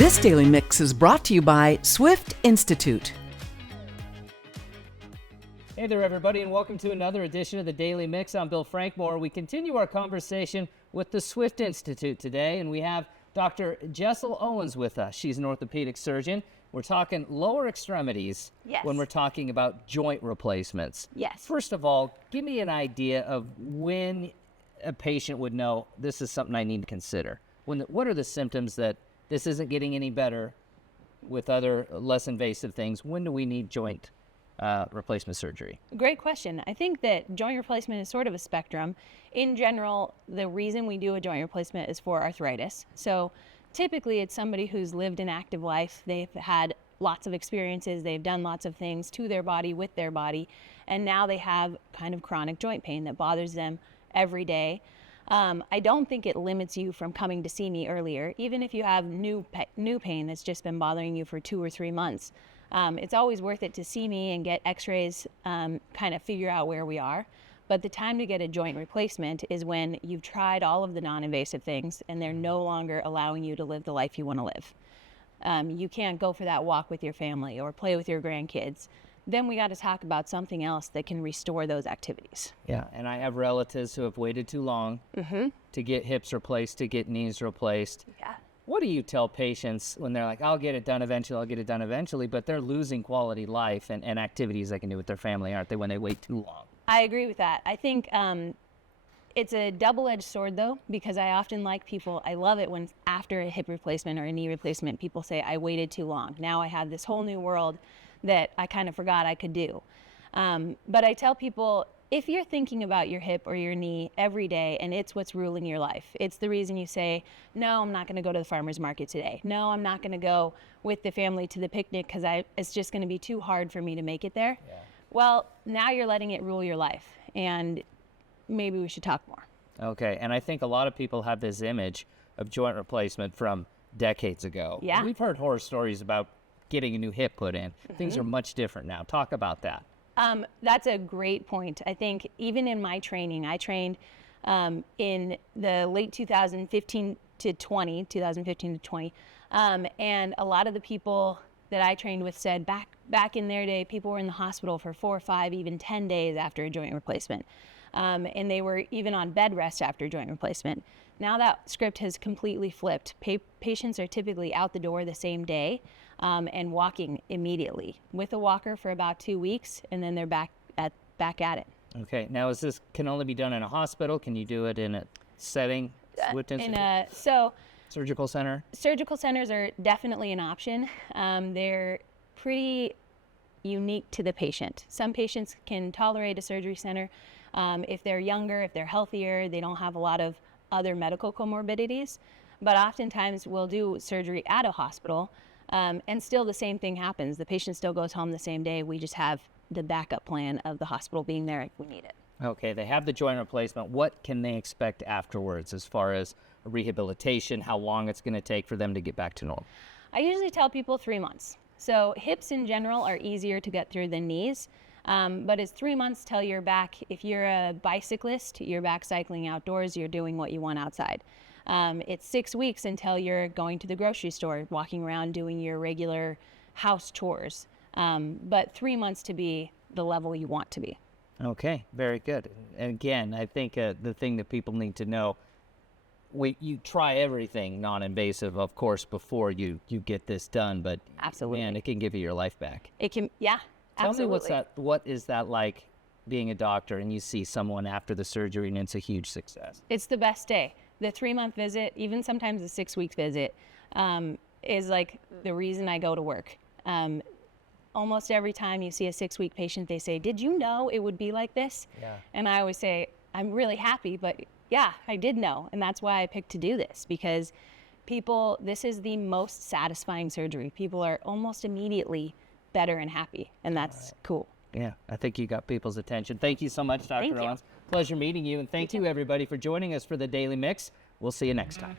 This Daily Mix is brought to you by Swift Institute. Hey there, everybody, and welcome to another edition of the Daily Mix. I'm Bill Frankmore. We continue our conversation with the Swift Institute today, and we have Dr. Jessell Owens with us. She's an orthopedic surgeon. We're talking lower extremities when we're talking about joint replacements. Yes. First of all, give me an idea of when a patient would know this is something I need to consider. What are the symptoms that this isn't getting any better with other less invasive things? When do we need joint replacement surgery? Great question. I think that joint replacement is sort of a spectrum. In general, the reason we do a joint replacement is for arthritis. So typically it's somebody who's lived an active life. They've had lots of experiences. They've done lots of things to their body, with their body, and now they have kind of chronic joint pain that bothers them every day. I don't think it limits you from coming to see me earlier. Even if you have new pain that's just been bothering you for 2 or 3 months, it's always worth it to see me and get x-rays, kind of figure out where we are. But the time to get a joint replacement is when you've tried all of the non-invasive things and they're no longer allowing you to live the life you want to live. You can't go for that walk with your family or play with your grandkids. Then we got to talk about something else that can restore those activities. Yeah, and I have relatives who have waited too long to get hips replaced, to get knees replaced. Yeah. What do you tell patients when they're like, I'll get it done eventually, but they're losing quality life and activities they can do with their family, aren't they, when they wait too long? I agree with that. I think it's a double-edged sword, though, because I often I love it when after a hip replacement or a knee replacement, people say, I waited too long. Now I have this whole new world that I kind of forgot I could do. But I tell people, if you're thinking about your hip or your knee every day and it's what's ruling your life, it's the reason you say, no, I'm not going to go to the farmer's market today. No, I'm not going to go with the family to the picnic because it's just going to be too hard for me to make it there. Yeah. Well, now you're letting it rule your life, and maybe we should talk more. Okay, and I think a lot of people have this image of joint replacement from decades ago. Yeah. We've heard horror stories about getting a new hip put in. Things are much different now. Talk about that. That's a great point. I think even in my training, I trained in the late 2015 to 20, and a lot of the people that I trained with said back in their day, people were in the hospital for 4, 5, even 10 days after a joint replacement. And they were even on bed rest after joint replacement. Now that script has completely flipped. Patients are typically out the door the same day and walking immediately with a walker for about 2 weeks, and then they're back at it. Okay, now is this can only be done in a hospital? Can you do it in a setting? Surgical center? Surgical centers are definitely an option. They're pretty unique to the patient. Some patients can tolerate a surgery center. If they're younger, if they're healthier, they don't have a lot of other medical comorbidities. But oftentimes we'll do surgery at a hospital, and still the same thing happens. The patient still goes home the same day. We just have the backup plan of the hospital being there if we need it. Okay, they have the joint replacement. What can they expect afterwards as far as rehabilitation, how long it's going to take for them to get back to normal? I usually tell people 3 months. So hips in general are easier to get through than knees. But it's 3 months till you're back. If you're a bicyclist, you're back cycling outdoors, you're doing what you want outside. It's 6 weeks until you're going to the grocery store, walking around, doing your regular house chores. But 3 months to be the level you want to be. Okay, very good. And again, I think the thing that people need to know, you try everything non-invasive, of course, before you get this done, but absolutely, man, it can give you your life back. It can, yeah. Tell me what is that like being a doctor and you see someone after the surgery and it's a huge success? It's the best day. The 3-month visit, even sometimes the 6-week visit, is like the reason I go to work. Almost every time you see a 6-week patient, they say, did you know it would be like this? Yeah. And I always say, I'm really happy, but yeah, I did know. And that's why I picked to do this, because this is the most satisfying surgery. People are almost immediately better and happy, and that's cool. Yeah, I think you got people's attention. Thank you so much, Dr. Owens. Pleasure meeting you, and thank you everybody for joining us for the Daily Mix. We'll see you next time.